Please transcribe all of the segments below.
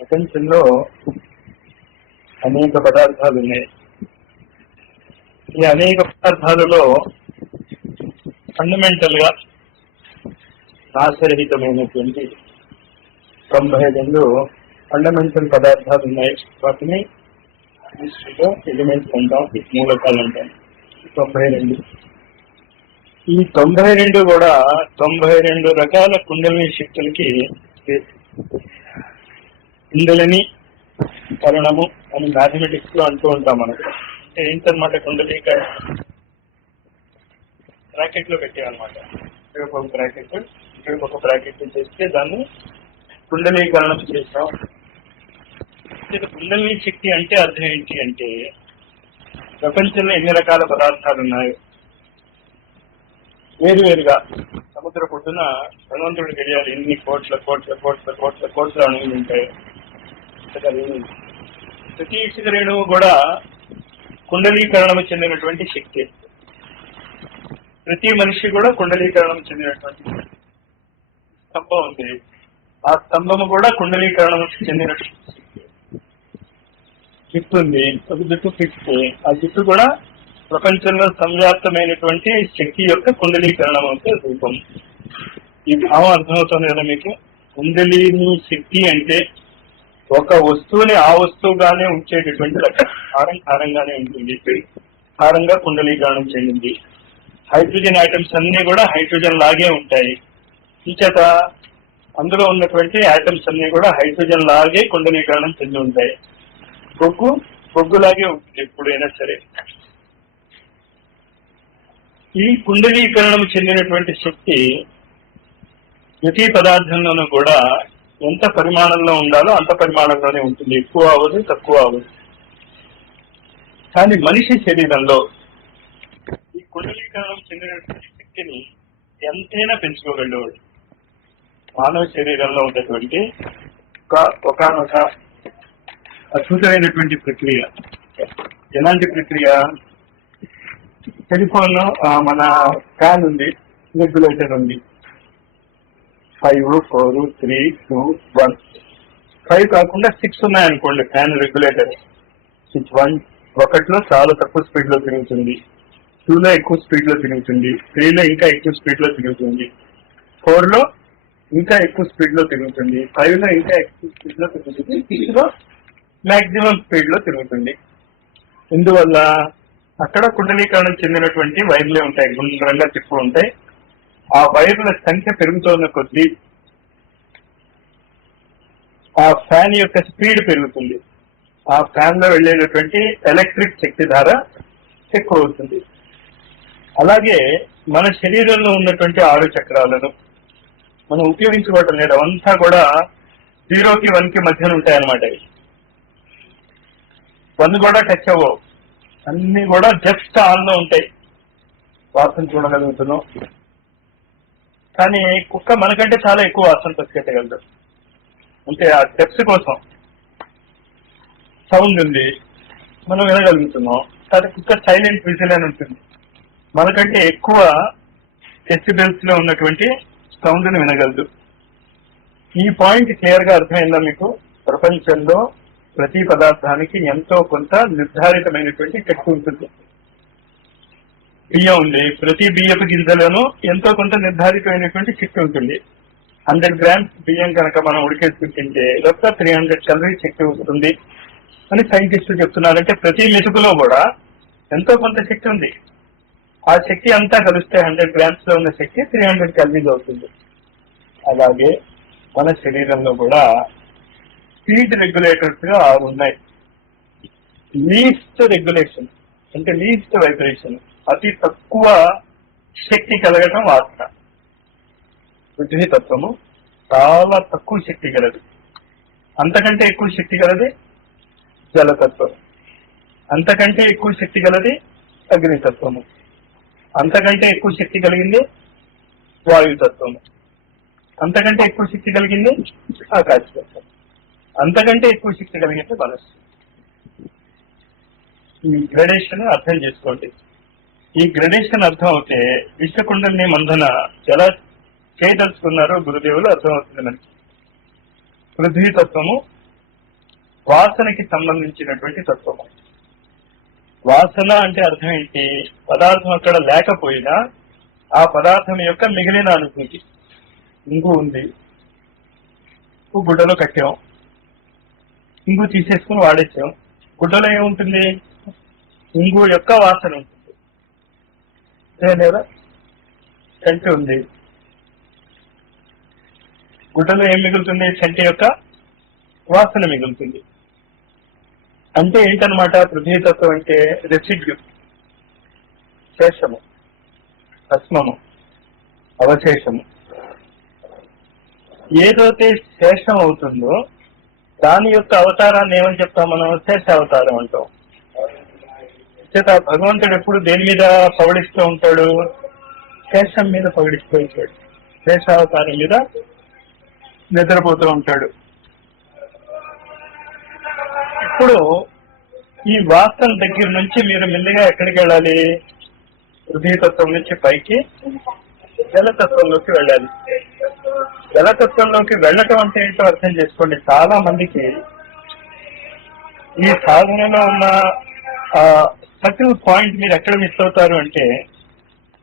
ప్రపంచంలో అనేక పదార్థాలు ఉన్నాయి. ఈ అనేక పదార్థాలలో ఫండమెంటల్ గా నాశరహితమైనటువంటి 92 ఫండమెంటల్ పదార్థాలు ఉన్నాయి. వాటిని ఎలిమెంట్స్ అంటాం, మూలకాలు అంటాం. 92. ఈ 92 కూడా 92 రకాల కుండలిని శక్తులకి కుండలిని కరణము అని మ్యాథమెటిక్స్ లో అంటూ ఉంటాం. మనకు ఏంటన్నమాట కుండలీకరణ? బ్రాకెట్ లో పెట్టామన్నమాట. ఇక్కడ ఒక బ్రాకెట్, ఇక్కడ ఒక బ్రాకెట్ చేస్తే దాన్ని కుండలీకరణం చేస్తాం. కుండలిని శక్తి అంటే అర్థం ఏంటి అంటే, ప్రపంచంలో ఎన్ని రకాల పదార్థాలు ఉన్నాయో వేరువేరుగా సముద్ర పొట్టున భగవంతుడికి తెలియాలి ఎన్ని కోట్ల కోట్ల కోట్ల కోట్ల కోట్ల అణువులు ఉంటాయి. ప్రతి ఇసుక రేణువు కూడా కుండలీకరణం చెందినటువంటి శక్తి. ప్రతి మనిషి కూడా కుండలీకరణం చెందినటువంటి స్తంభం ఉంది. ఆ స్తంభము కూడా కుండలీకరణం చెందినటువంటి శక్తి. జుట్టు ఉంది, ఒక జుట్టు ఫిక్స్. ఆ జుట్టు కూడా ప్రపంచంలో సంవ్యాప్తమైనటువంటి శక్తి యొక్క కుండలీకరణం అంటే రూపం. ఈ భావం అర్థమవుతుంది కదా మీకు? కుండలిని శక్తి అంటే ఒక వస్తువుని ఆ వస్తువుగానే ఉంచేటటువంటి హారంగానే ఉంటుంది. హారంగా కుండలీకరణం చెందింది. హైడ్రోజన్ ఐటమ్స్ అన్ని కూడా హైడ్రోజన్ లాగే ఉంటాయి. ఇంచేత అందులో ఉన్నటువంటి ఐటమ్స్ అన్ని కూడా హైడ్రోజన్ లాగే కుండలీకరణం చెంది ఉంటాయి. బొగ్గులాగే ఉంటుంది ఎప్పుడైనా సరే. ఈ కుండలీకరణం చెందినటువంటి శక్తి ప్రతి పదార్థంలోనూ కూడా ఎంత పరిమాణంలో ఉండాలో అంత పరిమాణంలోనే ఉంటుంది. ఎక్కువ అవ్వదు, తక్కువ అవ్వదు. కానీ మనిషి శరీరంలో ఈ కుండలీకరణం చెందినటువంటి శక్తిని ఎంతైనా పెంచుకోగలవాడు. మానవ శరీరంలో ఉన్నటువంటి ఒకనొక అద్భుతమైనటువంటి ప్రక్రియ. ఎలాంటి ప్రక్రియ? టెలిఫోన్ లో మన ఫ్యాన్ ఉంది, రెగ్యులేటర్ ఉంది. 5, 4, 3, 2, 1. 5 కాకుండా 6 ఉన్నాయనుకోండి ఫ్యాన్ రెగ్యులేటర్. స్విచ్ 1లో చాలా తక్కువ స్పీడ్ లో తిరుగుతుంది, 2లో ఎక్కువ స్పీడ్ లో తిరుగుతుంది, 3లో ఇంకా ఎక్కువ స్పీడ్ లో తిరుగుతుంది, 4లో ఇంకా ఎక్కువ స్పీడ్ లో తిరుగుతుంది, 5లో ఇంకా ఎక్కువ స్పీడ్ లో తిరుగుతుంది, 6లో మాక్సిమం స్పీడ్ లో తిరుగుతుంది. ఇందువల్ల అక్కడ కుండలీకరణం చెందినటువంటి వైర్లే ఉంటాయి, గుండ్రంగా తిప్పు ఉంటాయి. ఆ వైర్ల సంఖ్య పెరుగుతున్న కొద్దీ ఆ ఫ్యాన్ యొక్క స్పీడ్ పెరుగుతుంది. ఆ ఫ్యాన్ లో వెళ్ళేటటువంటి ఎలక్ట్రిక్ శక్తి ధార ఎక్కువ అవుతుంది. అలాగే మన శరీరంలో ఉన్నటువంటి 6 చక్రాలను మనం ఉపయోగించుకోవటం లేదు. అవంతా కూడా 0కి 1కి మధ్యన ఉంటాయన్నమాట. 1 కూడా టచ్ అవ్వవు, అన్ని కూడా జస్ట్ ఆన్ లో ఉంటాయి. వాసన చూడగలుగుతున్నాం, కానీ కుక్క మనకంటే చాలా ఎక్కువ వాసన పసిగట్టగలదు. అంటే ఆ స్టెప్స్ కోసం సౌండ్ ఉంది, మనం వినగలుగుతున్నాం. కానీ కుక్క సైలెంట్ విజిల్ అని ఉంటుంది, మనకంటే ఎక్కువ డెసిబెల్స్ లో ఉన్నటువంటి సౌండ్ ని వినగలదు. ఈ పాయింట్ క్లియర్ గా అర్థమైందా మీకు? ప్రపంచంలో ప్రతి పదార్థానికి ఎంతో కొంత నిర్ధారితమైనటువంటి శక్తి ఉంటుంది. బియ్యం ఉంది, ప్రతి బియ్యపు గింజలోనూ ఎంతో కొంత నిర్ధారితమైనటువంటి శక్తి ఉంటుంది. 100 grams బియ్యం కనుక మనం ఉడికేసి తింటే ఒక 300 calories శక్తి వస్తుంది అని సైంటిస్టులు చెప్తున్నారంటే ప్రతి మెతుకులో కూడా ఎంతో కొంత శక్తి ఉంది. ఆ శక్తి అంతా కలిస్తే 100 grams లో ఉన్న శక్తి 300 calories అవుతుంది. అలాగే మన శరీరంలో కూడా స్పీడ్ రెగ్యులేటర్స్ గా 6 ఉన్నాయి. లీస్ట్ రెగ్యులేషన్ అంటే లీస్ట్ వైబ్రేషన్, అతి తక్కువ శక్తి కలగటం వాసన. పృథ్వీ తత్వము చాలా తక్కువ శక్తి కలదు. అంతకంటే ఎక్కువ శక్తి కలది జలతత్వం, అంతకంటే ఎక్కువ శక్తి కలది అగ్నితత్వము, అంతకంటే ఎక్కువ శక్తి కలిగింది వాయుతత్వము, అంతకంటే ఎక్కువ శక్తి కలిగింది ఆకాశతత్వం, అంతకంటే ఎక్కువ శక్తి కలిగింది మనస్సు. ఈ గ్రేడేషన్ అర్థం చేసుకోండి. ఈ గ్రడేషన్ అర్థం అవుతే విశ్వకుండల్ని మందన ఎలా చేయదలుచుకున్నారో గురుదేవులు అర్థం అవుతుంది మనకి. పృథ్వీతత్వము వాసనకి సంబంధించినటువంటి తత్వము. వాసన అంటే అర్థం ఏంటి? పదార్థం అక్కడ లేకపోయినా ఆ పదార్థం యొక్క మిగిలిన అనుభూతి. ఇంగు ఉంది, గుడ్డలో కట్టాం, ఇంగు తీసేసుకుని వాడేసాం. గుడ్డలో ఏముంటుంది? ఇంగు యొక్క వాసన ఉంటుంది లేదా? సెంట్ ఉంది, గుడ్డలో ఏం మిగులుతుంది? సెంట్ యొక్క వాసన మిగులుతుంది. అంటే ఏంటనమాట? పృథ్వీతత్వం అంటే రెసిడ్యూ, శేషము, భస్మము, అవశేషము. ఏదైతే శేషం అవుతుందో దాని యొక్క అవతారాన్ని ఏమని చెప్తాం మనం? శేష అవతారం అంటాం. చేత భగవంతుడు ఎప్పుడు దేని మీద పవడిస్తూ ఉంటాడు? శేషం మీద పవడిస్తూ ఉంటాడు. శేషావతారం మీద నిద్రపోతూ ఉంటాడు. ఇప్పుడు ఈ వాసన దగ్గర నుంచి మీరు మెల్లిగా ఎక్కడికి వెళ్ళాలి? పృథ్వీతత్వం నుంచి పైకి జలతత్వంలోకి వెళ్ళాలి. జలతత్వంలోకి వెళ్ళటం అంటే ఏంటో అర్థం చేసుకోండి. చాలా మందికి ఈ సాధనలో ఉన్న సటిల్ పాయింట్ మీరు ఎక్కడ మిస్ అవుతారు అంటే,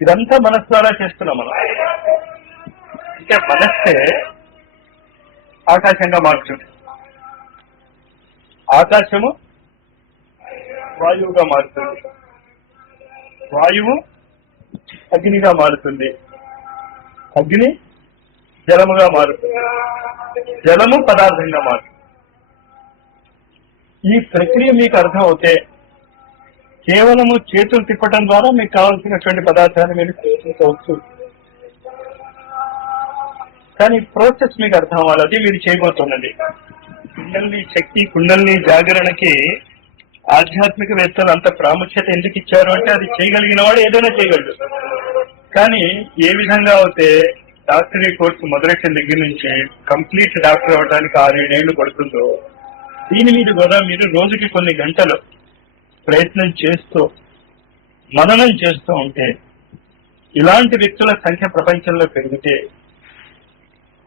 ఇదంతా మనసు ద్వారా చేస్తున్నాం మనం. అంటే మనస్సే ఆకాశంగా మారుతుంది, ఆకాశము వాయువుగా మారుతుంది, వాయువు అగ్నిగా మారుతుంది, అగ్ని జలముగా మారుతుంది, జలము పదార్థంగా మారుతుంది. ఈ ప్రక్రియ మీకు అర్థం అవుతే కేవలము చేతులు తిప్పటం ద్వారా మీకు కావాల్సినటువంటి పదార్థాన్ని మీరు చేసుకోవచ్చు. కానీ ప్రాసెస్ మీకు అర్థం అవ్వాలి. అది మీరు చేయబోతున్నది. కుండల్ని శక్తి, కుండల్ని జాగరణకి ఆధ్యాత్మికవేత్తలు అంత ప్రాముఖ్యత ఎందుకు ఇచ్చారు అంటే, అది చేయగలిగిన వాడు ఏదైనా చేయగలడు. కానీ ఏ విధంగా అయితే డాక్టరీ కోర్సు మొదలెట్టిన దగ్గర నుంచి కంప్లీట్ డాక్టర్ అవ్వడానికి 6-7 ఏళ్లు పడుతుందో, దీని మీద కూడా మీరు రోజుకి కొన్ని గంటలు ప్రయత్నం చేస్తూ మననం చేస్తూ ఉంటే, ఇలాంటి వ్యక్తుల సంఖ్య ప్రపంచంలో పెరిగితే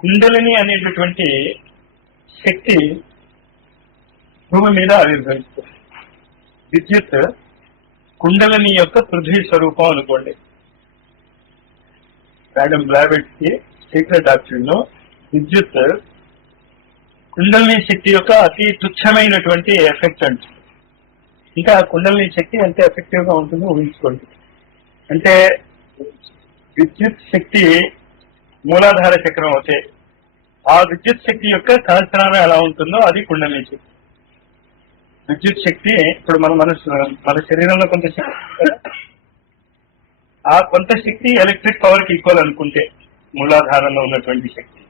కుండలిని అనేటటువంటి శక్తి భూమి మీద ఆవిర్భవిస్తుంది. విద్యుత్ కుండలిని యొక్క పృథ్వీ స్వరూపం అనుకోండి. మేడం బ్లావెట్స్ కి సీక్రెట్ డాక్టరీన్ లో విద్యుత్ కుండలిని శక్తి యొక్క అతి తుచ్చమైనటువంటి ఎఫెక్ట్ అంటుంది. ఇంకా కుండలిని శక్తి ఎంత ఎఫెక్టివ్ గా ఉంటుందో ఊహించుకోండి. అంటే విద్యుత్ శక్తి మూలాధార చక్రం అవుతే ఆ విద్యుత్ శక్తి యొక్క సహస్రానం ఎలా ఉంటుందో అది కుండలిని శక్తి. విద్యుత్ శక్తి ఇప్పుడు మన శరీరంలో కొంత శక్తి, ఆ కొంత శక్తి ఎలక్ట్రిక్ పవర్ కి ఈక్వల్ అనుకుంటే మూలాధారంలో ఉన్నటువంటి శక్తి,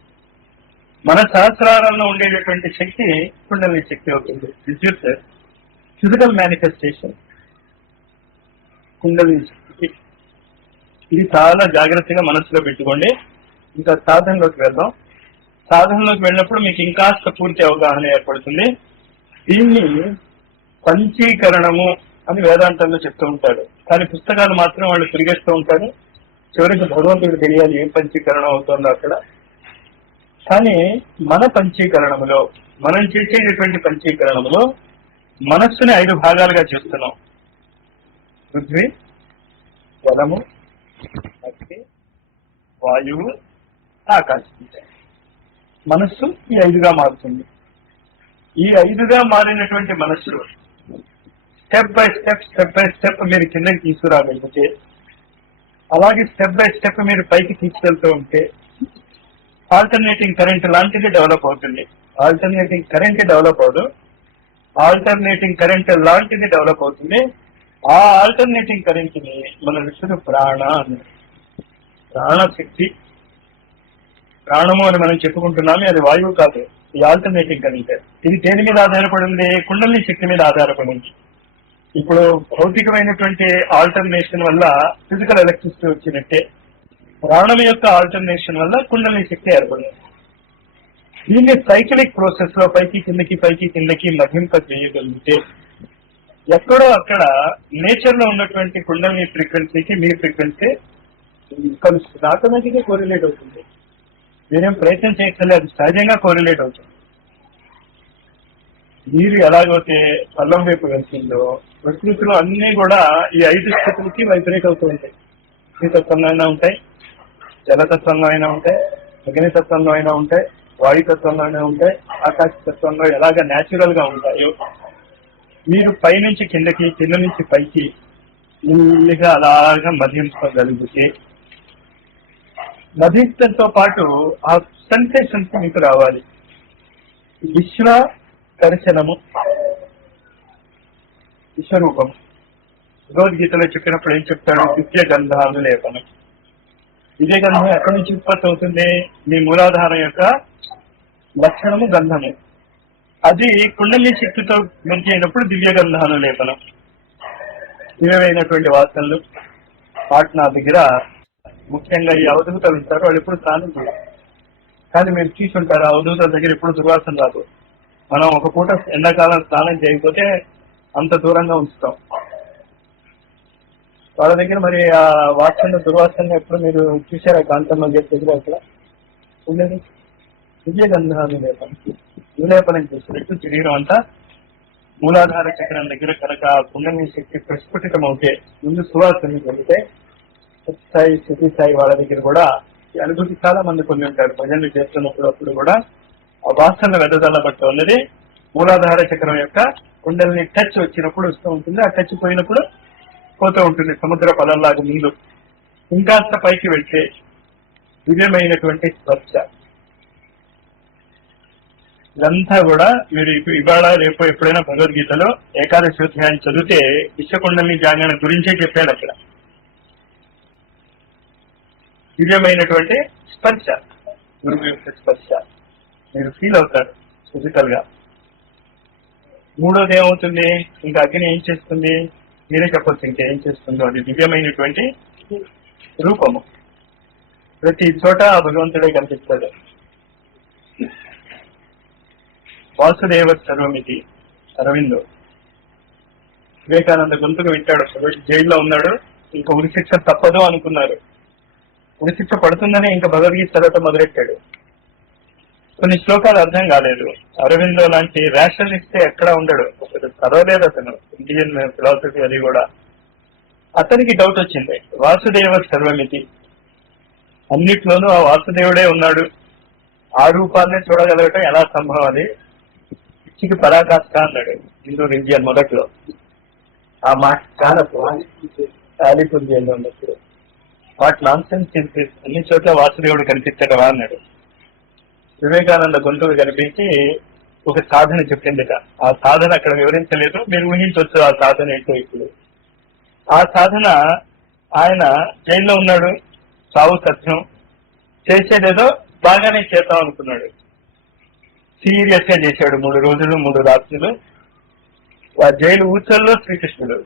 మన సహస్రారంలో ఉండేటటువంటి శక్తి కుండలిని శక్తి అవుతుంది. విద్యుత్ ఫిజికల్ మేనిఫెస్టేషన్ కుండలిని శక్తి. ఇది చాలా జాగ్రత్తగా మనసులో పెట్టుకోండి. ఇంకా సాధనలోకి వెళ్దాం. సాధనలోకి వెళ్ళినప్పుడు మీకు ఇంకాస్త పూర్తి అవగాహన ఏర్పడుతుంది. దీన్ని పంచీకరణము అని వేదాంతంలో చెప్తూ ఉంటాడు. కానీ పుస్తకాలు మాత్రం వాళ్ళు తిరిగేస్తూ ఉంటారు. చివరికి భగవంతుడు తెలియాలి ఏం పంచీకరణం అవుతుందో అక్కడ. కానీ మన పంచీకరణములో, మనం చేసేటటువంటి పంచీకరణములో మనస్సుని 5 భాగాలుగా చేస్తున్నాం. పృథ్వీ, జలము, అగ్ని, వాయువు, ఆకాశం. మనస్సు ఈ 5గా మారుతుంది. ఈ 5గా మారినటువంటి మనస్సు స్టెప్ బై స్టెప్ మీరు కిందకి తీసుకురాగలిగితే, అలాగే స్టెప్ బై స్టెప్ మీరు పైకి తీసుకెళ్తూ ఉంటే ఆల్టర్నేటింగ్ కరెంట్ లాంటిది డెవలప్ అవుతుంది. ఆల్టర్నేటింగ్ కరెంట్ డెవలప్ అవదు, ఆల్టర్నేటింగ్ కరెంట్ లాంటిది డెవలప్ అవుతుంది. ఆ ఆల్టర్నేటింగ్ కరెంట్ ని మన ఋషులు ప్రాణ అన్నారు. ప్రాణశక్తి, ప్రాణము అని మనం చెప్పుకుంటున్నాము. అది వాయువు కాదు, ఈ ఆల్టర్నేటింగ్ కరెంట్. ఇది దేని మీద ఆధారపడింది? కుండలిని శక్తి మీద ఆధారపడింది. ఇప్పుడు భౌతికమైనటువంటి ఆల్టర్నేషన్ వల్ల ఫిజికల్ ఎలక్ట్రిసిటీ వచ్చినట్టే, ప్రాణం యొక్క ఆల్టర్నేషన్ వల్ల కుండలిని శక్తి ఏర్పడింది. దీన్ని సైక్లిక్ ప్రాసెస్ లో పైకి కిందకి మధింప చేయగలిగితే ఎక్కడో అక్కడ నేచర్ లో ఉన్నటువంటి కుండలిని ఫ్రీక్వెన్సీకి మీ ఫ్రీక్వెన్సీ కలుస్తుంది, ఆటోమేటిక్ గా కోరిలేట్ అవుతుంది. మీరేం ప్రయత్నం చేయక్కర్లేదు, అది సహజంగా కోరిలేట్ అవుతుంది. నీరు ఎలాగైతే పల్లం వైపు వెళ్తుందో ప్రకృతిలో అన్ని కూడా ఈ 5 స్థితులకి వైబ్రేట్ అవుతూ ఉంటాయి. తత్వంలో అయినా ఉంటాయి, జలతత్వంలో అయినా ఉంటాయి, అగ్నితత్వంలో అయినా ఉంటాయి, వాయుతత్వంలో అయినా ఉంటాయి, ఆకాశ తత్వంలో ఎలాగ న్యాచురల్ గా ఉంటాయో మీరు పైనుంచి కిందకి, కింద నుంచి పైకి ఇల్లుగా అలాగా మధించగలిగితే, మధించడంతో పాటు ఆ సెన్సేషన్స్ మీకు రావాలి. విశ్వ దర్శనము, విశ్వరూపము. భగవద్గీతలో చెప్పినప్పుడు ఏం చెప్తాడు? దివ్య గంధాలు లేపనం. దివ్య గంధం ఎక్కడి నుంచి ఉత్పత్తి అవుతుంది? మీ మూలాధారం యొక్క లక్షణము గంధము. అది కుండలి శక్తితో పెంచేటప్పుడు దివ్య గంధాలు లేపనం. దివ్యమైనటువంటి వాసనలు పాట్నా దగ్గర ముఖ్యంగా ఈ అవధూతలు ఉంటారు, వాళ్ళు ఎప్పుడు స్నానం చేయరు. కానీ మీరు చూసుంటారు, ఆ అవధూతల దగ్గర ఎప్పుడు దుర్వాసన రాదు. మనం ఒక పూట ఎండాకాలం స్నానం చేయకపోతే అంత దూరంగా ఉంచుతాం. వాళ్ళ దగ్గర మరి ఆ వాసన దుర్వాసన ఎప్పుడు మీరు చూసారా? కాంతమ్మ దగ్గర అక్కడ ఉండేది దివ్య గంధాలు లేపనం. విలేపనం చేసినట్టు శరీరం అంతా మూలాధార చక్రం దగ్గర కనుక కుండలిని శక్తి ప్రస్ఫుటితం అవుతే, ముందు సువాసన కలిగితే స్థాయి స్థితి స్థాయి వాళ్ళ దగ్గర కూడా ఈ అనుభూతి చాలా మంది పొంది ఉంటారు. భజనలు చేస్తున్నప్పుడు అప్పుడు కూడా ఆ వాసన వెదజల్ల బట్టి ఉన్నది మూలాధార చక్రం యొక్క కుండలిని టచ్ వచ్చినప్పుడు వస్తూ ఉంటుంది, ఆ టచ్ పోయినప్పుడు పోతూ ఉంటుంది. సముద్ర పదంలాగా ముందు ఇంకాస్త పైకి వెళ్తే దివ్యమైనటువంటి స్పర్శ. ఇదంతా కూడా మీరు ఇవాళ రేపు ఎప్పుడైనా భగవద్గీతలో ఏకాదశి అధ్యాయం చదివితే విశ్వకుండలిని జాగరణ గురించే చెప్పాడు. అక్కడ దివ్యమైనటువంటి స్పర్శ, గురువు యొక్క స్పర్శ మీరు ఫీల్ అవుతారు ఫిజికల్ గా. మూడోది ఏమవుతుంది? ఇంకా అగ్ని ఏం చేస్తుంది? మీరే చెప్పొచ్చు ఇంకా ఏం చేస్తుందో. అది దివ్యమైనటువంటి రూపము. ప్రతి చోట భగవంతుడే కనిపిస్తాడు. వాసుదేవ సర్వమితి అరవిందో. వివేకానంద గొంతుకు వింటాడు. జైల్లో ఉన్నాడు, ఇంకా ఉరిశిక్ష తప్పదు అనుకున్నారు. ఉరిశిక్ష పడుతుందని ఇంకా భగవద్గీత చదవటం మొదలెట్టాడు. కొన్ని శ్లోకాలు అర్థం కాలేదు. అరవిందో లాంటి రేషనలిస్ట్ ఎక్కడ ఉండడు, చదవలేదు అతను ఇండియన్ ఫిలాసఫీ. అది కూడా అతనికి డౌట్ వచ్చింది. వాసుదేవ సర్వమితి, అన్నిట్లోనూ ఆ వాసుదేవుడే ఉన్నాడు, ఆ రూపాన్నే చూడగలగటం ఎలా సంభవం? అది పిచ్చికి పరాకాష్ట అన్నాడు హిందూ రిలిజియన్ మొదట్లో. ఆ మాట చాలా ఆలిపూర్ జైల్లో ఉన్నప్పుడు వాట్ నాన్ సెన్స్ అన్ని చోట్ల వాసుదేవుడు కనిపించటవా అన్నాడు. వివేకానంద గొంతుకు కనిపించి ఒక సాధన చెప్పిందిట. ఆ సాధన అక్కడ వివరించలేదు, మీరు ఊహించవచ్చు ఆ సాధన ఏంటో. ఇప్పుడు ఆ సాధన ఆయన జైల్లో ఉన్నాడు, చావు సత్యం, చేసేదేదో బాగానే చేద్దాం అనుకున్నాడు. సీరియస్ గా చేశాడు 3 రోజులు 3 రాత్రులు. ఆ జైలు ఊచల్లో శ్రీకృష్ణుడు,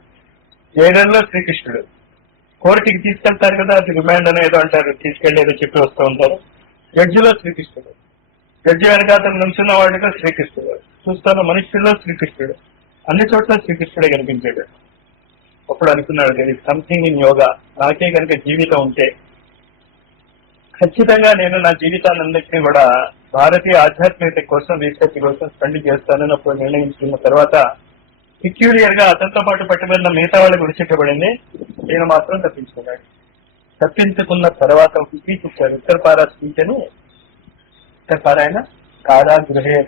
జైలర్లో శ్రీకృష్ణుడు. కోర్టుకి తీసుకెళ్తారు కదా, అది రిమాండ్ అనేదో అంటారు, తీసుకెళ్లేదో చెప్పి వస్తూ ఉంటారు. జడ్జిలో శ్రీకృష్ణుడు, జడ్జి వెనకాతను నుంచున్న వాడిలో శ్రీకృష్ణుడు, చూస్తున్న మనుషుల్లో శ్రీకృష్ణుడు, అన్ని చోట్ల శ్రీకృష్ణుడే కనిపించాడు. అప్పుడు అనుకున్నాడు, there is something in yoga. నాకే కనుక జీవితం ఉంటే ఖచ్చితంగా నేను నా జీవితాన్ని అన్నింటినీ కూడా భారతీయ ఆధ్యాత్మికత కోసం, రీసెర్చ్ కోసం స్పెండ్ చేస్తానని అప్పుడు నిర్ణయించుకున్న తర్వాత పిక్యూలియర్ గా అతనితో పాటు పట్టుబడిన మిగతా వాళ్ళకి విడిచిట్టబడింది. నేను మాత్రం తప్పించుకున్నాడు. తప్పించుకున్న తర్వాత ఒక స్పీచ్ ఇచ్చారు, ఉత్తరపారా స్పీచ్ అని. ఉత్తరపారాయణ కారాగృహే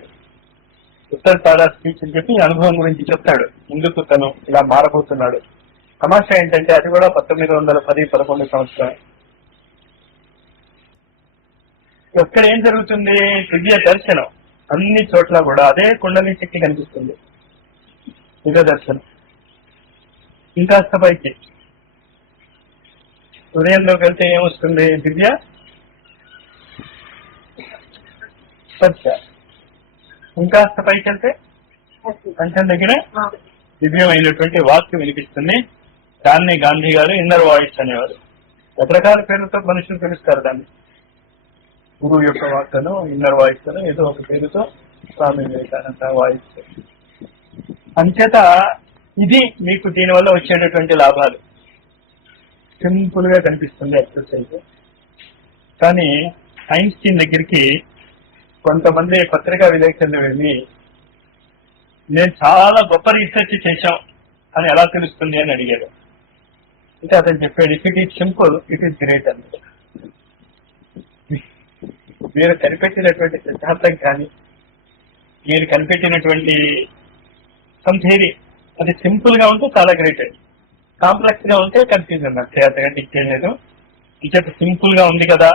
ఉత్తరపారా స్పీచ్ అని చెప్పి అనుభవం గురించి చెప్తాడు. ఎందుకు తను ఇలా మారబోతున్నాడు. తమాషా ఏంటంటే అది కూడా 1910-11 సంవత్సరం. ఎక్కడ ఏం జరుగుతుంది? దివ్య దర్శనం. అన్ని చోట్ల కూడా అదే కుండలి శక్తి కనిపిస్తుంది. దివ్య దర్శనం. ఇంకాస్త పైకి హృదయంలోకి వెళ్తే ఏమొస్తుంది? దివ్య స్పర్శ. ఇంకాస్త పైకి వెళ్తే కంఠం దగ్గర దివ్యమైనటువంటి వాక్యం వినిపిస్తుంది. దాన్ని గాంధీ గారు ఇన్నర్ వాయిస్ అనేవారు. రకరకాల పేర్లతో మనుషులు పిలుస్తారు దాన్ని. గురువు యొక్క వాక్కను, ఇన్నర్ వాయిస్ అని ఏదో ఒక పేరుతో స్వామి వివేకానంద వాయిస్. అంచేత ఇది మీకు దీనివల్ల వచ్చేటటువంటి లాభాలు. సింపుల్ గా కనిపిస్తుంది ఎక్సర్సైజ్, కానీ ఐన్స్టీన్ దగ్గరికి కొంతమంది పత్రికా విలేకరులు వెళ్ళి నేను చాలా గొప్ప రీసెర్చ్ చేశాం అని ఎలా తెలుస్తుంది అని అడిగారు. అంటే అతను చెప్పాడు, if it is simple it is great అని. మీరు కనిపెట్టినటువంటి సిద్ధాంతం కానీ మీరు కనిపెట్టినటువంటి సమ్ థియరీ అది సింపుల్ గా ఉంటే చాలా గ్రేట్ అండి, కాంప్లెక్స్ గా ఉంటే కన్ఫ్యూజన్ అంతే, అంతకంటే ఇచ్చేయలేదు. ఇంకేత సింపుల్ గా ఉంది కదా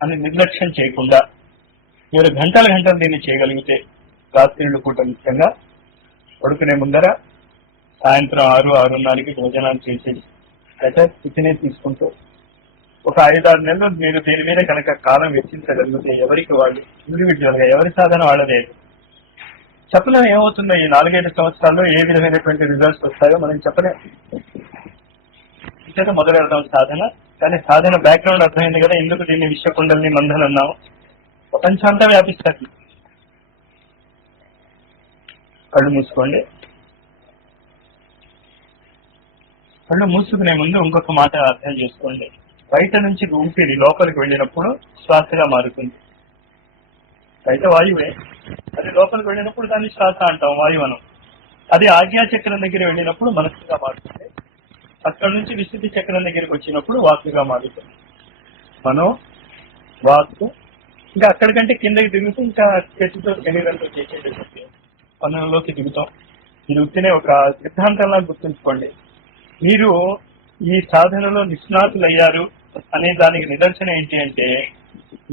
అని నిర్లక్ష్యం చేయకుండా మీరు గంటలు గంటలు దీన్ని చేయగలిగితే రాత్రిళ్ళు పూట ముఖ్యంగా పడుకునే ముందర సాయంత్రం 6-6:30కి భోజనాలు చేసేది టిఫినే తీసుకుంటూ ఒక 5-6 నెలలు మీరు దీని మీద కనుక కాలం వెచ్చించగలిగితే ఎవరికి వాళ్ళు ఇండివిజువల్ గా ఎవరి సాధన వాళ్ళదే. చెప్పలేం ఏమవుతుందో ఈ 4-5 సంవత్సరాల్లో ఏ విధమైనటువంటి రిజల్ట్స్ వస్తాయో మనం చెప్పలేం. ఇంకేత మొదలు పెడతాం సాధన, కానీ సాధన బ్యాక్గ్రౌండ్ అర్థమైంది కదా, ఎందుకు దీన్ని విశ్వకుండల్ని మందలు అన్నాము. ప్రపంచంతా వ్యాపిస్తారు. కళ్ళు మూసుకోండి. కళ్ళు మూసుకునే ముందు ఇంకొక మాట అర్థం చేసుకోండి. బయట నుంచి ఊపిరి లోపలికి వెళ్ళినప్పుడు శ్వాసగా మారుతుంది. బయట వాయువే, అది లోపలికి వెళ్ళినప్పుడు దాన్ని శ్వాస అంటాం, వాయువనం. అది ఆజ్ఞాచక్రం దగ్గర వెళ్ళినప్పుడు మనస్సుగా మారుతుంది. అక్కడ నుంచి విశుద్ధి చక్రం దగ్గరికి వచ్చినప్పుడు వాక్కుగా మారుతుంది. మనం వాక్కు ఇంకా అక్కడికంటే కిందకి దిగుతూ ఇంకా చేతితో శరీరంతో చేసేటటువంటి పనులలోకి దిగుతాం. ఇది ఉత్తినే ఒక సిద్ధాంతంలా గుర్తుంచుకోండి. మీరు ఈ సాధనలో నిష్ణాతులయ్యారు అనే దానికి నిదర్శనం ఏంటి అంటే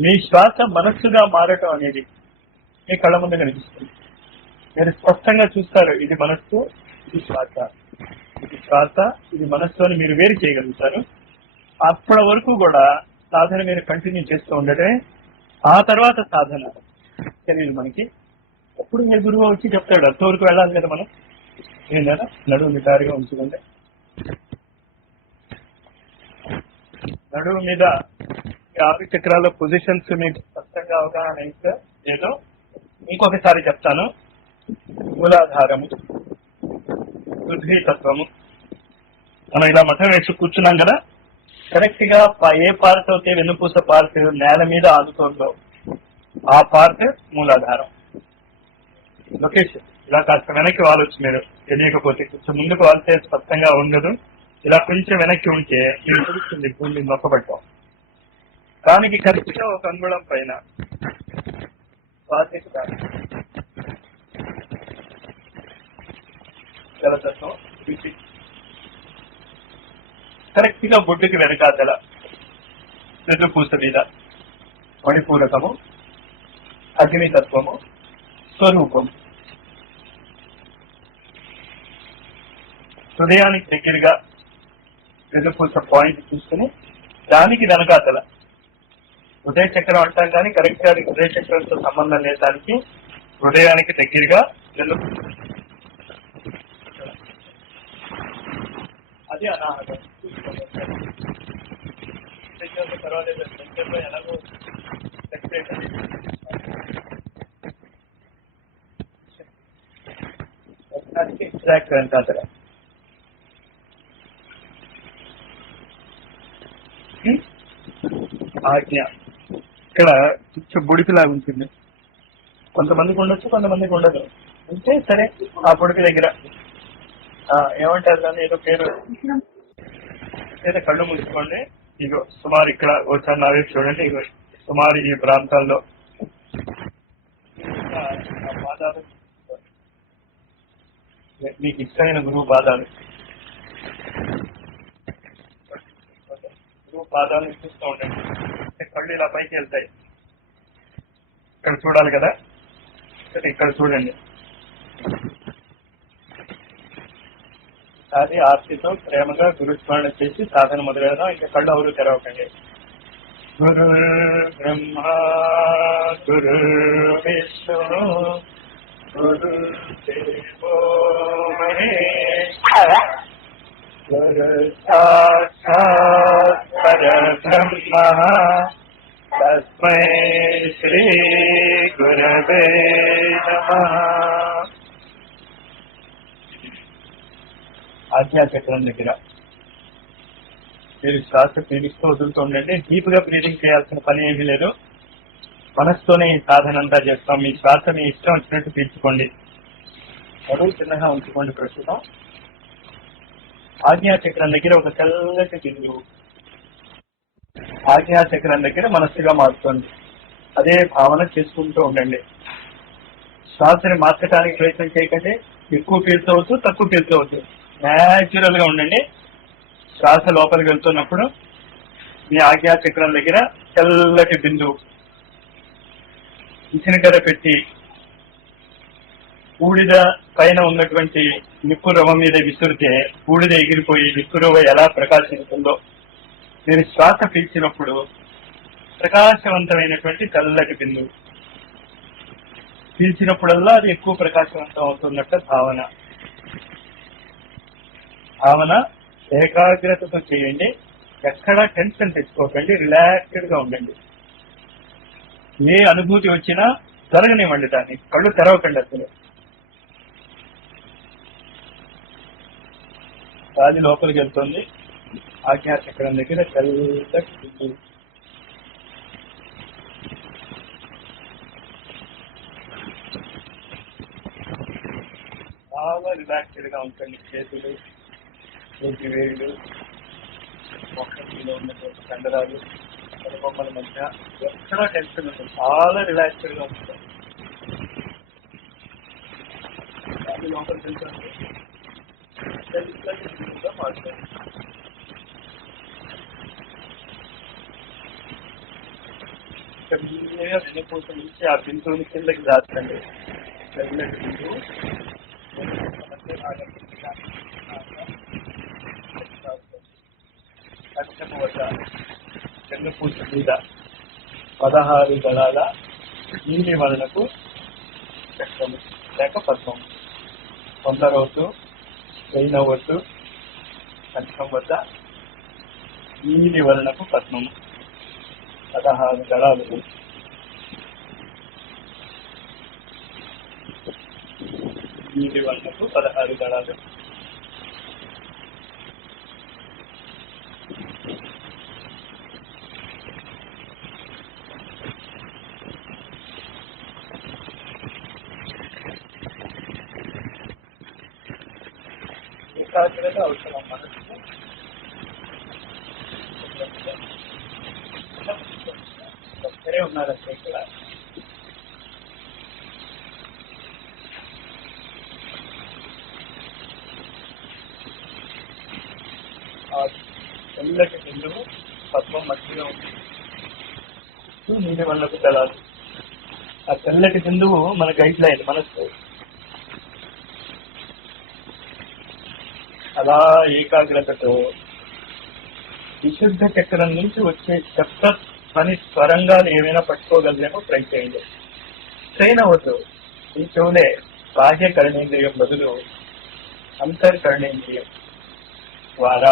మీ శ్వాస మనస్సుగా మారటం అనేది మీ కళ్ళ ముందు కనిపిస్తుంది. మీరు స్పష్టంగా చూస్తారు, ఇది మనస్సు, ఇది శ్వాస, ఇది శ్వాస, ఇది మనస్సు అని మీరు వేరు చేయగలుగుతారు. అప్పటి వరకు కూడా సాధన మీరు కంటిన్యూ చేస్తూ ఉండటమే. ఆ తర్వాత సాధన తెలియదు మనకి. అప్పుడు మీ గురువు వచ్చి చెప్తాడు, అంతవరకు వెళ్ళాలి కదా మనం. ఏంటంటే నడువు నిటారుగా ఉంచుకుంటే, నడువు మీద 6 చక్రాల పొజిషన్స్ మీకు స్పష్టంగా అవగాహన అయితే ఏదో ఇంకొకసారి చెప్తాను. మూలాధారము, పృథ్వీతత్వము. మనం ఇలా మఠం వేసి కూర్చున్నాం కదా, కరెక్ట్ గా ఏ పార్ట్ అయితే వెన్నుపూస పార్ట్ నేల మీద ఆదుతుందో ఆ పార్ట్ మూలాధారం లొకేషన్. ఇలా కాస్త వెనక్కి వాలొచ్చు, మీరు తెలియకపోతే కొంచెం ముందుకు వాలితే స్పష్టంగా ఉండదు. ఇలా కొంచెం వెనక్కి ఉంటే మీరు తెలుస్తుంది భూమి నొక్కబట్టాం. దానికి కరెక్ట్ గా ఒక అంగుళం పైన జలతత్వం, కరెక్ట్ గా బొడ్డుకి వెనకాతల వెన్నుపూస మీద మణిపూరకము, అగ్నితత్వము, స్వరూపం. హృదయానికి దగ్గరగా వెన్నుపూస పాయింట్ చూసుకుని దానికి వెనకాతల హృదయ చక్రం అంటాం, కానీ కరెక్ట్ గా హృదయ చక్రంతో సంబంధం లేదానికి హృదయానికి దగ్గరగా వెన్నుపూస, అది అనాహతం. పర్వాలేదు, సెంటర్లో ఎలాగో ఎగ్జాక్ట్ వెనకాతల. ఆజ్ఞ ఇక్కడ కొంచెం బుడిపిలాగా ఉంటుంది. కొంతమందికి ఉండొచ్చు, కొంతమందికి ఉండదు. అంటే సరే, ఆ బుడిపి దగ్గర ఏమంటారు దాన్ని, ఏదో పేరు. అయితే కళ్ళు మూసుకోండి. ఇగో సుమారు ఇక్కడ ఒకసారి నావే చూడండి. ఇగో సుమారు ఈ ప్రాంతాల్లో పాదాలు, మీకు ఇష్టమైన గురువు పాదాలు, గురువు పాదాలను చూస్తూ ఉండండి. కళ్ళు ఇలా పైకి వెళ్తాయి. ఇక్కడ చూడాలి కదా, ఇక్కడ చూడండి. అది ఆర్తితో ప్రేమగా గురుస్మరణ చేసి సాధన మొదలెడదాం. ఇంకా కళ్ళు ఎవరు తెరవకండి. గురు బ్రహ్మ గురు విష్ణు గురు దేవో మహేశ్వర గురు సాక్షాత్ పరబ్రహ్మ తస్మై శ్రీ గురవే నమః. ఆజ్ఞాచక్రం దగ్గర మీరు శ్వాస పీడిస్తూ వదులుతూ ఉండండి. డీప్ గా బ్రీదింగ్ చేయాల్సిన పని ఏమీ లేదు. మనసుతోనే ఈ సాధన అంతా చేస్తాం. మీ శ్వాస మీ ఇష్టం వచ్చినట్టు పీల్చుకోండి, బరువు చిన్నగా ఉంచుకోండి. ప్రస్తుతం ఆజ్ఞాచక్రం దగ్గర ఒక తెల్లటి బిందువు ఆజ్ఞాచక్రం దగ్గర మనస్సుగా మారుతుంది. అదే భావన చేసుకుంటూ ఉండండి. శ్వాసని మార్చడానికి ప్రయత్నం చేయకండి. ఎక్కువ పీల్చవద్దు, తక్కువ పీల్చవద్దు. న్యాచురల్ గా ఉండండి. శ్వాస లోపలికి వెళ్తున్నప్పుడు మీ ఆజ్ఞాచక్రం దగ్గర తెల్లటి బిందువు ఇసినకర పెట్టి బూడిద పైన ఉన్నటువంటి నిప్పు రవ్వ మీద విసురితే బూడిద ఎగిరిపోయి నిప్పు రవ్వ ఎలా ప్రకాశిస్తుందో, మీరు శ్వాస పీల్చినప్పుడు ప్రకాశవంతమైనటువంటి తెల్లటి బిందువు పీల్చినప్పుడల్లా అది ఎక్కువ ప్రకాశవంతం అవుతున్నట్టు భావన ఏకాగ్రతతో చేయండి. ఎక్కడా టెన్షన్ తెచ్చుకోకండి. రిలాక్స్డ్ గా ఉండండి. ఏ అనుభూతి వచ్చినా జరగనివ్వండి. దాన్ని కళ్ళు తెరవకండి. అసలు గాలి లోపలికి వెళ్తుంది. ఆజ్ఞాచక్రం దగ్గర తెల్లటి బిందువు చాలా రిలాక్స్డ్ గా ఉంటుంది. చేతులు, చేతి వేళ్ళు, మొక్కలో ఉన్నటువంటి కండరాలు, కనుబొమ్మల మధ్య ఎక్కడా టెన్షన్ ఉంటుంది. చాలా రిలాక్స్డ్ గా ఉంటుంది. అది లోపలికి వెళ్తుంది. మారుతుంది. వెనుపూస నుంచి ఆ బిందువుని కిందకి దాచండి. తెల్లటి బిందువు కష్టము వద్ద వెన్నుపూస మీద 16 దళాల నీలి వర్ణకు చక్రము లేక పద్మము. తొందరవద్దు, పెయిన్ అవ్వద్దు. కష్టం వద్ద నీలి వర్ణకు పద్మము 16 దళాలు. నీలి వర్ణకు 16 దళాలు. ఏకాగ్రత అవసరం. మనసుకు ఒక్కరే ఉన్నారంటే ఇక్కడ తెల్లటి బిందువు పద్మం మధ్యలో ఉంది. నీటి వల్లకు తెలాలి. ఆ తెల్లటి బిందువు మన గైడ్ లైన్. మనసు అలా ఏకాగ్రతతో విశుద్ధ చక్రం నుంచి వచ్చే శబ్ద పని స్వరంగాలు ఏమైనా పట్టుకోగలమో ట్రై చేయండి. ట్రైన్ అవ్వద్దు. ఈ చెవులే బాహ్య కర్ణేంద్రియం బదులు అంతర్కర్ణేంద్రియం ద్వారా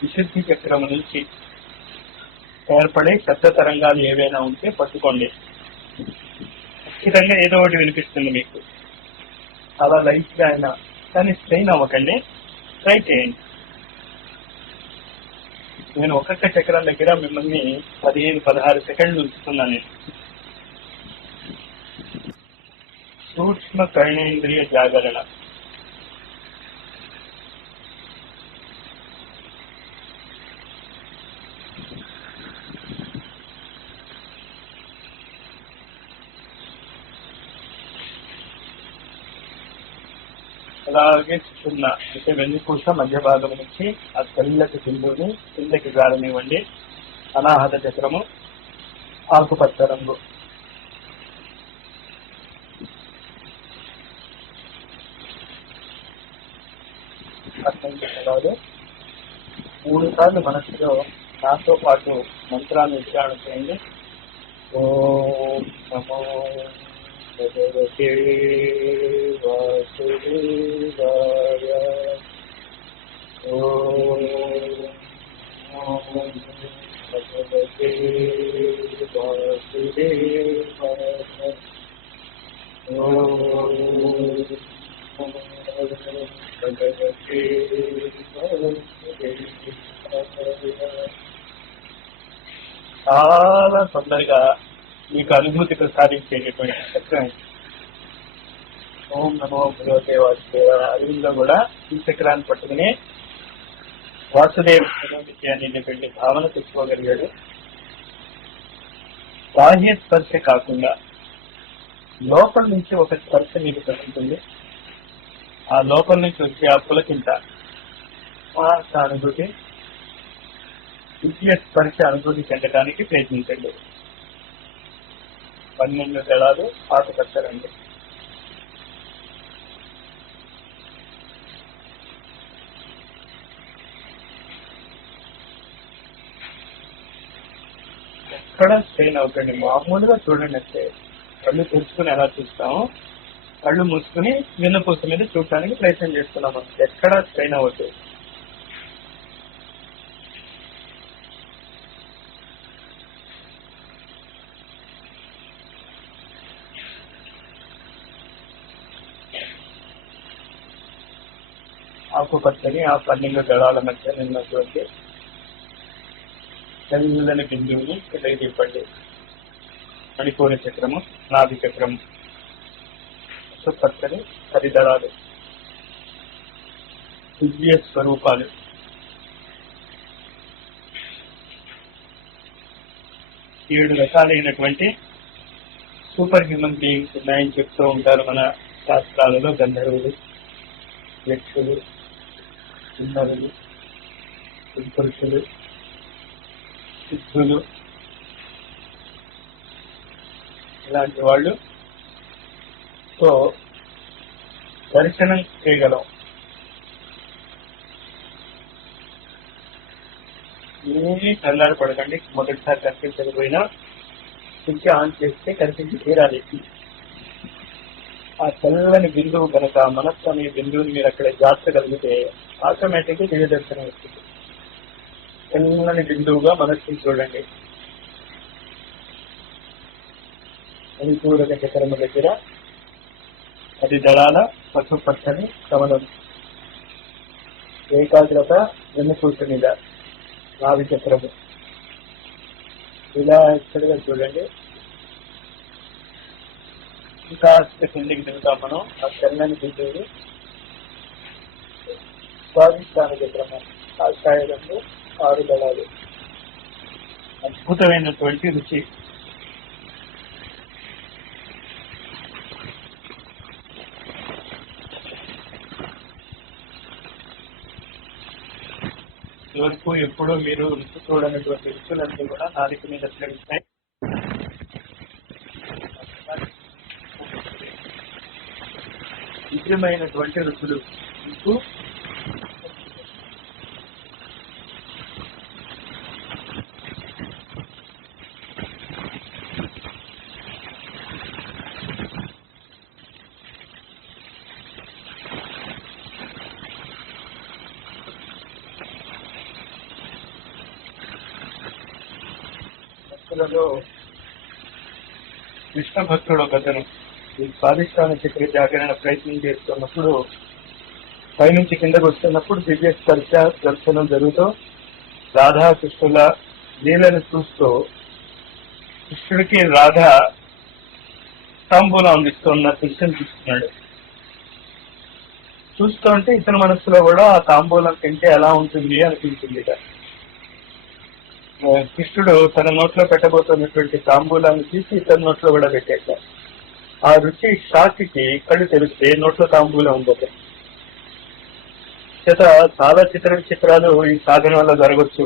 విశుద్ధి చక్రం నుంచి ఏర్పడే శబ్ద తరంగాలు ఏవైనా ఉంటే పట్టుకోండి. ఖచ్చితంగా ఏదో ఒకటి వినిపిస్తుంది మీకు. చాలా లైట్ గా అయినా కానీ స్ట్రెయిన్ అవ్వకండి. ట్రై చేయండి. నేను ఒక్కొక్క చక్రం దగ్గర మిమ్మల్ని 15-16 సెకండ్లు ఉంచుతున్నాను. సూక్ష్మ కర్ణేంద్రియ జాగరణ. అలాగే చిన్న అంటే వెన్నుపూస మధ్య భాగం నుంచి ఆ తెల్లటి బిందువుని కిందకి జారనివ్వండి. అనాహత చక్రము ఆకుపచ్చ రంగు. అర్థం 3 సార్లు మనసులో నాతో పాటు మంత్రాన్ని ఉచ్చారణ చేయండి. ఓం నమో భగవతే వాసుదేవాయ. ఓం భగవతే వాసుదేవాయ. ఓం భగవతే చాలా తొందరగా మీకు అనుభూతి ప్రసాదించేటటువంటి చక్రం. ఓం నమో భగవతే వాసుదేవ అరవిందో కూడా ఈ చక్రాన్ని పట్టుకుని వాసుదేవ అనేటువంటి భావన తెచ్చుకోగలిగాడు. బాహ్య స్పర్శ కాకుండా లోపల నుంచి ఒక స్పర్శ మీకు తగ్గుతుంది. ఆ లోపల నుంచి వచ్చే ఆ పులకింత అనుభూతి, దివ్య స్పర్శ అనుభూతి చెందడానికి ప్రయత్నించండి. 12 దళాలు పాతపరచండి. ఎక్కడ స్ట్రెయిన్ అవుతుంది. మామూలుగా చూడండి అంటే కళ్ళు తెరుచుకుని ఎలా చూస్తామో కళ్ళు మూసుకుని వెన్నుపూస మీద చూడటానికి ప్రయత్నం చేస్తున్నాం. ఎక్కడ స్ట్రెయిన్ అవుతుంది. ఆకుపచ్చని ఆ 12 దళాల మధ్య నిన్నటువంటి చల్లని బిందువుని ఇక్కడికి తిప్పండి. మణిపూర చక్రము, నాభి చక్రము, పచ్చని 10 దళాలు, దివ్య స్వరూపాలు. ఏడు రకాలైనటువంటి సూపర్ హ్యూమన్ బీయింగ్స్ ఉన్నాయని చెప్తూ ఉంటారు మన శాస్త్రాలలో. గంధర్వులు, యక్షులు, కిన్నరులు, పురుషులు, సిద్ధులు, ఇలాంటి వాళ్ళు తో దర్శనం చేయగలం. ఏమీ కంగారు పడకండి. మొదటిసారి కనిపించకపోయినా స్విచ్ ఆన్ చేస్తే కనిపించి తీరాలి. ఆ చల్లని బిందువు కనుక మనస్సు అనే బిందువుని మీరు అక్కడ జార్చగలిగితే ఆటోమేటిక్ గా దివ్య దర్శనం వస్తుంది. చల్లని బిందువుగా మనస్సుని చూడండి. మణిపూరక చక్రము దగ్గర 10 దళాల పసుపచ్చని కమలం. ఏకాగ్రత వెన్నుపూస మీద నాభి చక్రము. ఇలా ఎక్కడిగా చూడండి. ఇంకా కిందికి దిగుతాం మనం. ఆ చల్లని బిందువుని స్వాధిష్టాన చక్రము, కాషాయంలో 6 దళాలు. అద్భుతమైనటువంటి రుచి. వరకు ఎప్పుడూ మీరు రుచి చూడనటువంటి రుచులన్నీ కూడా నాలుక మీద లభిస్తాయి. దివ్యమైనటువంటి రుచులు మీకు భక్తులలో కృష్ణ భక్తుడు ఒకతను ఈ స్వాధిష్టాన చక్ర జాగరణ ప్రయత్నం చేస్తున్నప్పుడు పైనుంచి కిందకు వస్తున్నప్పుడు దివ్య స్పర్శ దర్శనం జరుగుతూ రాధాకృష్ణుల లీలను చూస్తూ కృష్ణుడికి రాధ తాంబూలం అందిస్తున్న దృశ్యం చూస్తున్నాడు. చూస్తూ ఉంటే ఇతని మనస్సులో కూడా ఆ తాంబూలం తింటే ఎలా ఉంటుంది అనిపించింది. కృష్ణుడు తన నోట్లో పెట్టబోతున్నటువంటి తాంబూలాన్ని తీసి ఇతని నోట్లో కూడా పెట్టాక ఆ రుచి షాక్కి కళ్ళు తెలిస్తే నోట్లో తాంబూలం ఉండదు. చేత చాలా చిత్రాలు ఈ సాధన వల్ల జరగచ్చు.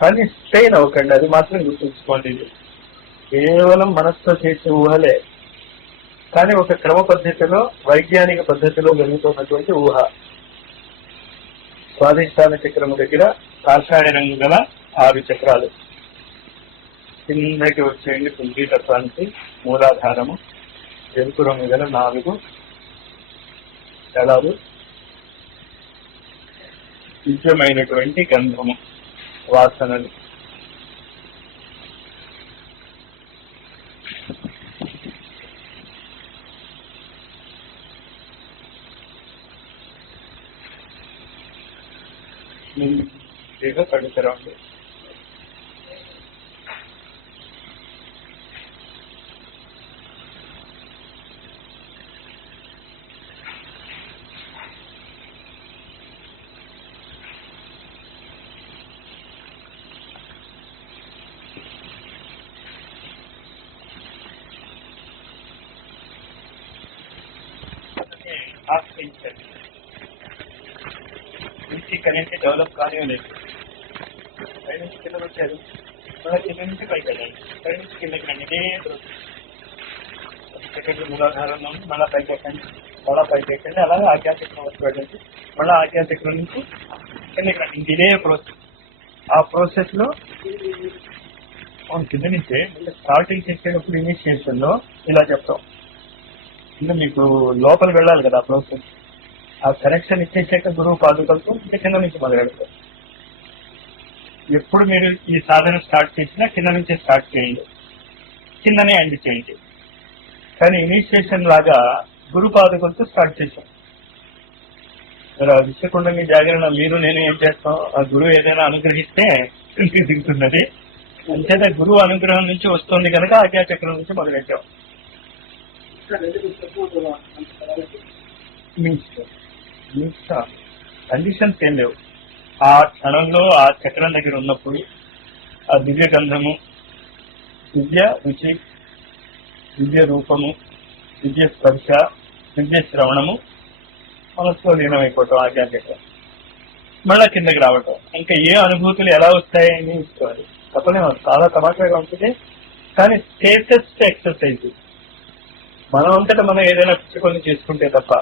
కానీ స్ట్రెయిన్ అవ్వకండి, అది మాత్రం గుర్తుంచుకోండి. ఇది కేవలం మనస్సుతో చేసే ఊహలే, కానీ ఒక క్రమ పద్ధతిలో వైజ్ఞానిక పద్ధతిలో జరుగుతున్నటువంటి ఊహ. స్వాధిష్టాన చక్రము దగ్గర కాషాయ రంగు గల 6 చక్రాలు కిందకి వచ్చేయండి. కుంభీతత్వానికి మూలాధారము. ఎరుపు రంగు గల 4 దళాలు. దివ్యమైనటువంటి గంధము, వాసనలు. ఫ్రీగా కళ్ళు తెరవండి. ఆశ్రయించండి. ఇక్కడ నుంచి డెవలప్ కానీ లేదు. పై నుంచి కింద వచ్చారు, మళ్ళీ కింద నుంచి పైకి వెళ్ళండి, పై నుంచి కిందకి రండి. ఇదే సెకండ్ మూలాధారం నుండి మళ్ళీ పైకి ఎక్కండి, మళ్ళీ పైకి ఎక్కండి. అలాగే ఆధ్యాత్మికం వచ్చి వెళ్ళండి, మళ్ళీ ఆధ్యాత్మికం నుంచి కిందకి రండి. ఇంక ఇదే ప్రాసెస్. ఆ ప్రాసెస్ లో కింద నుంచే స్టార్టింగ్ చేసేటప్పుడు ఇనిషియేషన్ లో ఇలా చెప్తాం. ఇంకా మీకు లోపల వెళ్ళాలి కదా ఆ ప్రాసెస్. ఆ కనెక్షన్ ఇచ్చేసాక గురువు పాదుకలతో ఇంకా కింద నుంచి మొదలు పెడతారు. ఎప్పుడు మీరు ఈ సాధన స్టార్ట్ చేసినా కింద నుంచే స్టార్ట్ చేయండి, కిందనే ఎండ్ చేయండి. కానీ ఇనిషియేషన్ లాగా గురు పాదుకలతో స్టార్ట్ చేశాం. మరి ఆ విశ్వకుండలి జాగరణ మీరు నేను ఏం చేస్తాం, ఆ గురువు ఏదైనా అనుగ్రహిస్తే దిగుతున్నది. అంతేత గురువు అనుగ్రహం నుంచి వస్తుంది కనుక ఆజ్ఞాచక్రం నుంచి మొదలెట్టాం. కండిషన్స్ ఏం లేవు. ఆ క్షణంలో ఆ చక్రం దగ్గర ఉన్నప్పుడు ఆ దివ్య గంధము, దివ్య రుచి, దివ్య రూపము, దివ్య స్పర్శ, దివ్య శ్రవణము మనసులో లీనమైపోవటం. ఆధ్యాత్మికం మళ్ళా కిందకి రావటం. ఇంకా ఏ అనుభూతులు ఎలా వస్తాయని ఇసుకోవాలి. తప్పలేము, చాలా తమాషాగా ఉంటుంది. కానీ సేఫెస్ట్ ఎక్సర్సైజ్ మనం అంతటా మనం ఏదైనా పిచ్చుకొని చేసుకుంటే తప్ప.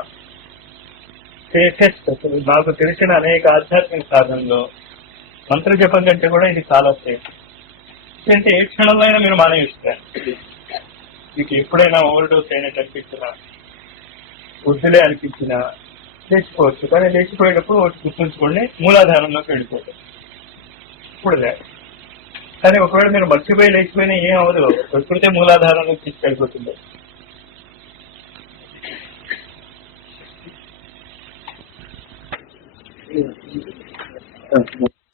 సేఫెస్ట్. నాకు తెలిసిన అనేక ఆధ్యాత్మిక సాధనలో మంత్ర జపం కంటే కూడా ఇది చాలా సేఫ్. అంటే ఏ క్షణంలో అయినా మీరు మానేస్తారు. మీకు ఎప్పుడైనా ఓవర్ డోస్ అయినట్టు అనిపించినా, వద్దులే అనిపించినా లేచిపోవచ్చు. కానీ లేచిపోయేటప్పుడు ఒకటి గుర్తుంచుకోండి, మూలాధారంలోకి వెళ్ళిపోతారు. ఇప్పుడు కానీ ఒకవేళ మీరు మర్చిపోయి లేచిపోయినా ఏం అవ్వదు, ప్రకృతి మూలాధారంలోకి తీసుకెళ్ళిపోతుంది. Thank you.